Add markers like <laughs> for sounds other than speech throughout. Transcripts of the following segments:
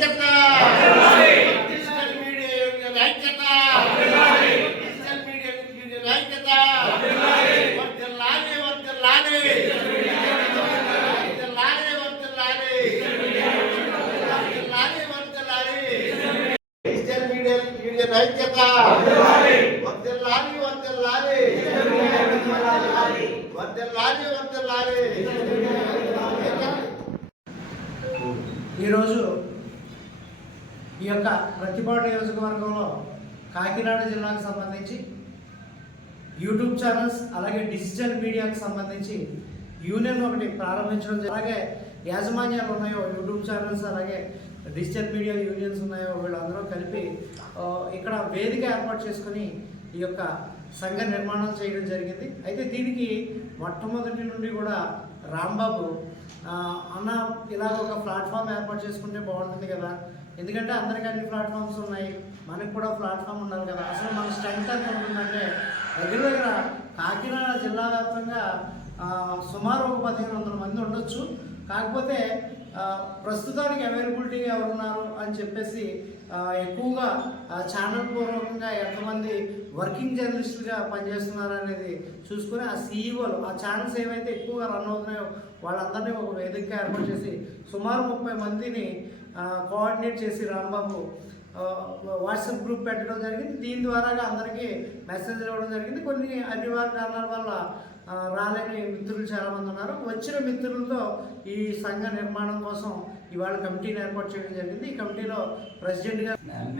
ఐక్యత digital media union ఐక్యత digital media union ఐక్యత వర్ధిల్లాలి వర్ధిల్లాలి వర్ధిల్లాలి వర్ధిల్లాలి వర్ధిల్లాలి వర్ధిల్లాలి డిజిటల్ మీడియా యూనియన్ ఐక్యత వర్ధిల్లాలి వర్ధిల్లాలి వర్ధిల్లాలి వర్ధిల్లాలి ఈరోజు ఈ యొక్క ప్రతిపాడు నియోజకవర్గంలో కాకినాడ జిల్లాకు సంబంధించి యూట్యూబ్ ఛానల్స్ అలాగే డిజిటల్ మీడియాకు సంబంధించి యూనియన్ ఒకటి ప్రారంభించడం అలాగే యాజమాన్యాలు ఉన్నాయో యూట్యూబ్ ఛానల్స్ అలాగే డిజిటల్ మీడియా యూనియన్స్ ఉన్నాయో వీళ్ళందరూ కలిపి ఇక్కడ వేదిక ఏర్పాటు చేసుకుని ఈ యొక్క సంఘ నిర్మాణం చేయడం జరిగింది. అయితే దీనికి మొట్టమొదటి నుండి కూడా రాంబాబు అన్న ఇలాగ ఒక ప్లాట్ఫామ్ ఏర్పాటు చేసుకుంటే బాగుంటుంది కదా. ఎందుకంటే అందరికీ అన్ని ప్లాట్ఫామ్స్ ఉన్నాయి. మనకు కూడా ప్లాట్ఫామ్ ఉండాలి కదా. అసలు మన స్ట్రెంగ్త్ ఎంత ఉంటుందంటే దగ్గర దగ్గర కాకినాడ జిల్లా వ్యాప్తంగా సుమారు ఒక పదిహేను వందల మంది ఉండొచ్చు. కాకపోతే ప్రస్తుతానికి అవైలబిలిటీ ఎవరున్నారు అని చెప్పేసి ఎక్కువగా ఛానల్ పూర్వకంగా ఎంతమంది వర్కింగ్ జర్నలిస్టులుగా పనిచేస్తున్నారు అనేది చూసుకుని ఆ సీఈఓలు ఆ ఛానల్స్ ఏవైతే ఎక్కువగా రన్ అవుతున్నాయో వాళ్ళందరినీ ఒక వేదికగా ఏర్పాటు చేసి సుమారు ముప్పై మందిని కోఆర్డినేట్ చేసి రాంబాబు వాట్సాప్ గ్రూప్ పెట్టడం జరిగింది. దీని ద్వారాగా అందరికీ మెసేజ్ ఇవ్వడం జరిగింది. కొన్ని అనివార్య కారణాల వల్ల రాలేని మిత్రులు చాలామంది ఉన్నారు. వచ్చిన మిత్రులతో ఈ సంఘ నిర్మాణం కోసం ఇవాళ కమిటీని ఏర్పాటు చేయడం జరిగింది. ఈ కమిటీలో ప్రెసిడెంట్గా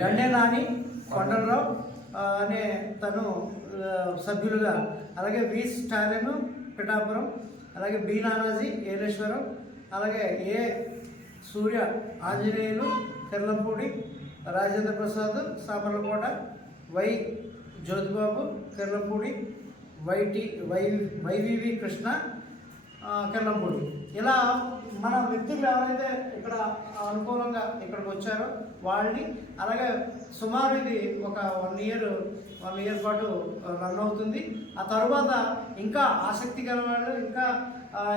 గండే నాని కొండలరావు అనే తను సభ్యులుగా అలాగే వి స్టాలిన్ పిఠాపురం అలాగే బి నానాజీ ఏలేశ్వరం అలాగే A Surya Anjaneyulu Kerlampudi Rajendra Prasad Samarlakota Y Jyothibabu Kerlampudi YT Y YVV Krishna ఆ, కెర్లంపూడి ఇలా మన వ్యక్తులు ఎవరైతే ఇక్కడ అనుకూలంగా ఇక్కడికి వచ్చారో వాళ్ళని అలాగే సుమారు ఇది ఒక వన్ ఇయర్ వన్ ఇయర్ పాటు రన్ అవుతుంది. ఆ తర్వాత ఇంకా ఆసక్తి గల వాళ్ళు ఇంకా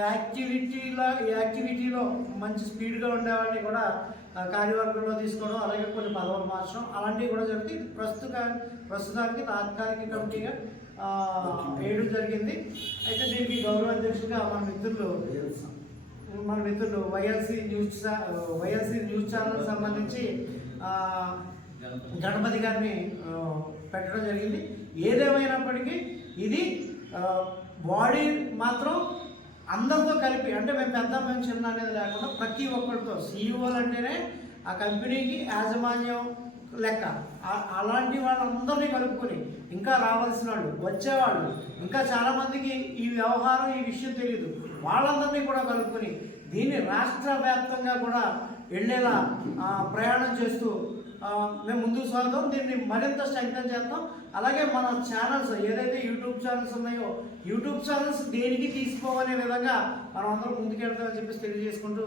యాక్టివిటీలో యాక్టివిటీలో మంచి స్పీడ్గా ఉండే వాళ్ళని కూడా కార్యవర్గంలో తీసుకోవడం అలాగే కొన్ని పదవులు మార్చడం అలాంటివి కూడా జరుగుతాయి ఇది ప్రస్తుత ప్రస్తుతానికి తాత్కాలిక కమిటీగా వేయడం జరిగింది. అయితే దీనికి గౌరవ అధ్యక్షుడిగా మన మిత్రులు మన మిత్రులు YLC news YLC news channel సంబంధించి గణపతి గారిని పెట్టడం జరిగింది. ఏదేమైనప్పటికీ ఇది బాడీ మాత్రం అందరితో కలిపి అంటే మేము పెద్ద మేము చిన్న అనేది లేకుండా ప్రతి ఒక్కరితో సీఈఓలు అంటేనే ఆ కంపెనీకి యాజమాన్యం లెక్క. అలాంటి వాళ్ళందరినీ కలుపుకొని ఇంకా రావాల్సిన వాళ్ళు వచ్చేవాళ్ళు ఇంకా చాలామందికి ఈ వ్యవహారం ఈ విషయం తెలియదు వాళ్ళందరినీ కూడా కలుపుకొని దీన్ని రాష్ట్ర వ్యాప్తంగా కూడా వెళ్ళేలా ప్రయాణం చేస్తూ మేము ముందుకు సాగుతాం దీన్ని మరింత స్ట్రెంగ్తన్ చేస్తాం అలాగే మన ఛానల్స్ ఏదైతే యూట్యూబ్ ఛానల్స్ ఉన్నాయో యూట్యూబ్ ఛానల్స్ దేనికి తీసుకోవనే విధంగా మనం అందరం ముందుకెళ్తామని చెప్పేసి తెలియజేసుకుంటూ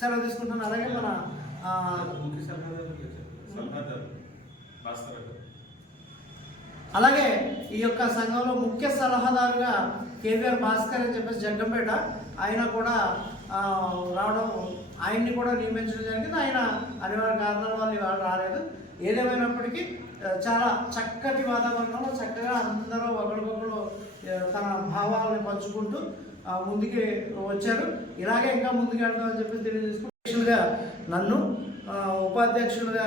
సెలవు తీసుకుంటున్నాను. అలాగే మన. అలాగే ఈ యొక్క సంఘంలో ముఖ్య సలహాదారుగా కేవీఆర్ భాస్కర్ అని చెప్పేసి జగ్గంపేట ఆయన కూడా రావడం ఆయన్ని కూడా నియమించడం జరిగింది ఆయన అనివార్య కారణాల వల్ల ఇవాళ రాలేదు. ఏదేమైనప్పటికీ చాలా చక్కటి వాతావరణంలో చక్కగా అందరూ ఒకరికొకరు తన భావాలను పంచుకుంటూ ముందుకి వచ్చారు. ఇలాగే ఇంకా ముందుకు వెళ్దామని చెప్పి తెలియజేసుకుంటుగా <laughs> నన్ను ఉపాధ్యక్షులుగా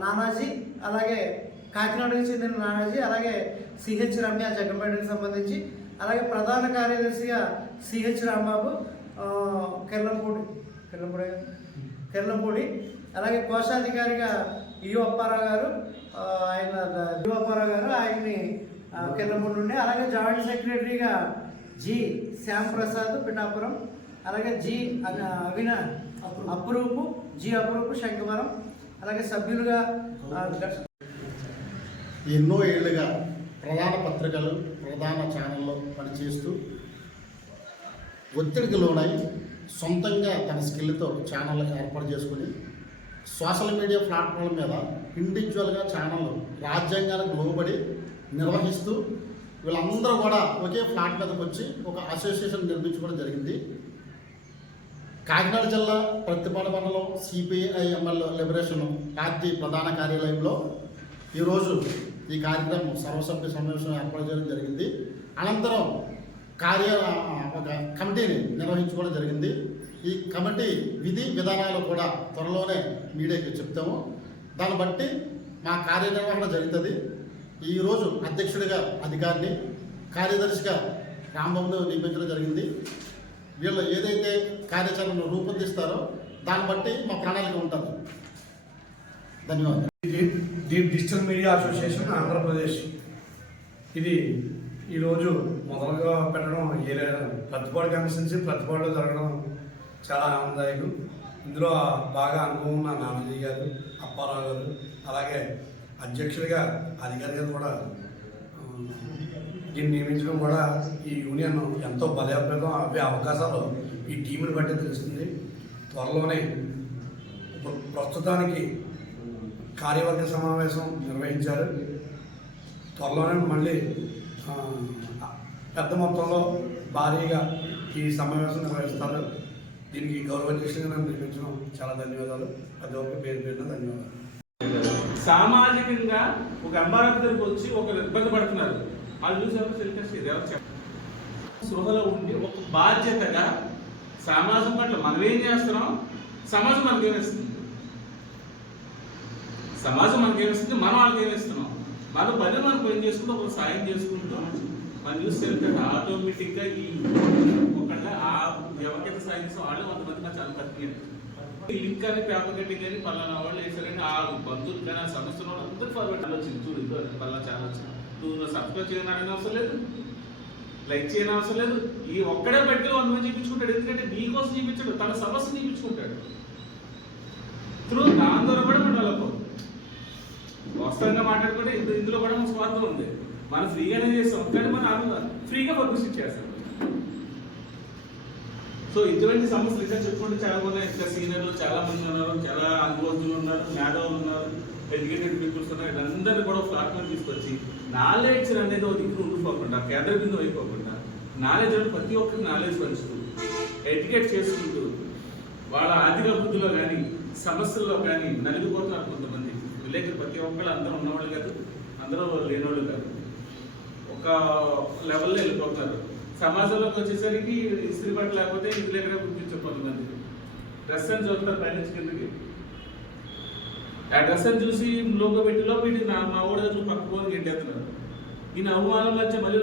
నానాజీ అలాగే కాకినాడకి చెందిన నానాజీ అలాగే సిహెచ్ రమ్య జగన్పేటకి సంబంధించి అలాగే ప్రధాన కార్యదర్శిగా సిహెచ్ రాంబాబు కెర్లంపూడి. కెర్లంపూడి. కెర్లంపూడి. అలాగే కోశాధికారిగా యు అప్పారావు గారు ఆయన యు అప్పారావు గారు ఆయన్ని కెర్లంపూడి నుండి. అలాగే జాయింట్ సెక్రటరీగా జి శ్యామ్ ప్రసాద్ పిఠాపురం. అలాగే జి అవిన అప్రూపు జి అప్రూపు శంకవరం. అలాగే సభ్యులుగా ఎన్నో ఏళ్ళుగా ప్రధాన పత్రికలు ప్రధాన ఛానల్లో పనిచేస్తూ ఒత్తిడికి లోనై సొంతంగా తన స్కిల్తో ఛానల్ ఏర్పాటు చేసుకుని సోషల్ మీడియా ప్లాట్ఫామ్ మీద ఇండివిజువల్గా ఛానల్ రాజ్యాంగానికి లోబడి నిర్వహిస్తూ వీళ్ళందరూ కూడా ఒకే ఫ్లాట్ మీదకి వచ్చి ఒక అసోసియేషన్ నిర్మించుకోవడం జరిగింది. కాకినాడ జిల్లా ప్రతిపాడు మండలం సిపిఐఎంఎల్ లిబరేషన్ పార్టీ ప్రధాన కార్యాలయంలో ఈరోజు ఈ కార్యక్రమం సర్వసభ్య సమావేశం ఏర్పాటు చేయడం జరిగింది. అనంతరం కార్య ఒక కమిటీని నిర్వహించుకోవడం జరిగింది. ఈ కమిటీ విధి విధానాలు కూడా త్వరలోనే మీడియాకి చెప్తాము. దాన్ని బట్టి మా కార్యనిర్వహణ జరుగుతుంది. ఈరోజు అధ్యక్షుడిగా అధికారిని కార్యదర్శిగా రాంబాబును నియమించడం జరిగింది. వీళ్ళు ఏదైతే కార్యాచరణను రూపొందిస్తారో దాన్ని బట్టి మా ప్రణాళిక ఉంటుంది. ధన్యవాదాలు. Deep digital media association Andhra Pradesh. ఇది ఈరోజు మొదలుగా పెట్టడం ఏ ప్రతిపాడు కాన్స్టిట్యున్సీ ప్రతిపాడులో జరగడం చాలా ఆనందదాయకం. ఇందులో బాగా అనుభవం ఉన్న నానాజీ గారు అప్పారావు గారు అలాగే అధ్యక్షుడిగా అధికారిగా కూడా దీన్ని నియమించడం కూడా ఈ యూనియన్ ఎంతో బలోపేతం అవే అవకాశాలు ఈ టీముని బట్టి తెలుస్తుంది. త్వరలోనే ప్రస్తుతానికి కార్యవర్గ సమావేశం నిర్వహించారు. త్వరలోనే మళ్ళీ పెద్ద మొత్తంలో భారీగా ఈ సమావేశం నిర్వహిస్తారు. దీనికి గౌరవాధ్యక్షుడిగా నన్ను నిర్మించడం చాలా ధన్యవాదాలు. ప్రతి ఒక్క పేరు పేరున ధన్యవాదాలు. సామాజికంగా ఒక ఎంఆర్ఎఫ్ దగ్గరికి వచ్చి ఒక ఇబ్బంది పడుతున్నారు. వాళ్ళు చూసారు ఎవరు సృహలో ఉండి ఒక బాధ్యతగా సమాజం పట్ల మనం ఏం చేస్తున్నాం? సమాజం మనకేమిస్తుంది సమాజం మనకేమిస్తుంది మనం వాళ్ళకి ఏమిస్తుంది మన పని మనం పని చేసుకుంటూ ఒక సాయం చేసుకుంటాం మనం చూస్తే ఆటోమేటిక్గా ఈ ఒకళ్ళ ఆ ఎవరికైతే సాధిస్తాం వాళ్ళు కొంతమంది నాకు చాలా బతికేది లింక్ కానీ పేపర్ కట్టి కానీ పలానా వాళ్ళు వేసారని ఆ బంధువులు కానీ ఆ సమస్యలు అందరూ ఫార్వర్డ్ వచ్చింది చూడు ఇదో పలానా చాలా వచ్చింది. నువ్వు సబ్స్క్రైబ్ చేయడానికి అవసరం లేదు. లైక్ చేయని అవసరం లేదు. ఈ ఒక్కడే బట్టి వంద మంది చూపించుకుంటాడు. ఎందుకంటే నీ కోసం చూపించాడు తన సమస్య చూపించుకుంటాడు. త్రూ దాని ద్వారా కూడా మనం వస్తంగా మాట్లాడుకుంటే ఇందు- ఇందులో కూడా మన స్వార్థం ఉంది. మనం ఫ్రీగానే చేస్తాం కానీ మనం ఫ్రీగా పబ్లిసిటీ చేస్తాం సో ఇటువంటి సమస్యలు ఇంకా చెప్పుకుంటే చాలా ఉన్నాయి ఇంకా సీనియర్లు చాలా మంది ఉన్నారు చాలా అనుభవజ్ఞులు ఉన్నారు మేధావులు ఉన్నారు ఎడ్యుకేటెడ్ పీపుల్స్ ఉన్నారు. వీళ్ళందరినీ కూడా ప్లాట్ఫామ్ తీసుకొచ్చి నాలెడ్జ్ అనేది ఒక దిక్కు ఉండిపోకుండా కేంద్ర బిందువు అయిపోకుండా నాలెడ్జ్ అనేది ప్రతి ఒక్కరికి నాలెడ్జ్ పంచుతూ ఎడ్యుకేట్ చేసుకుంటూ వాళ్ళ ఆర్థిక అభివృద్ధిలో కానీ సమస్యల్లో కానీ నలిగిపోతున్నారు కొంతమంది. విలేజ్ ప్రతి ఒక్కళ్ళు అందరూ ఉన్నవాళ్ళు కాదు అందరూ లేనివాళ్ళు కాదు. ఒక లెవెల్లో వెళ్ళిపోతున్నారు. సమాజంలోకి వచ్చేసరికి ఇస్త్రీ బట్టలు లేకపోతే ఇంటి దగ్గర గుర్తించకపోతుంది కొంతమంది డ్రెస్ అని చూస్తారు పైన కిందకి. ఆ డ్రెస్ అని చూసి లోగో పెట్టిలో పెట్టి నా మా ఊడ పక్క పోని గెట్టేస్తున్నారు ఈ అవమానం మధ్య మళ్ళీ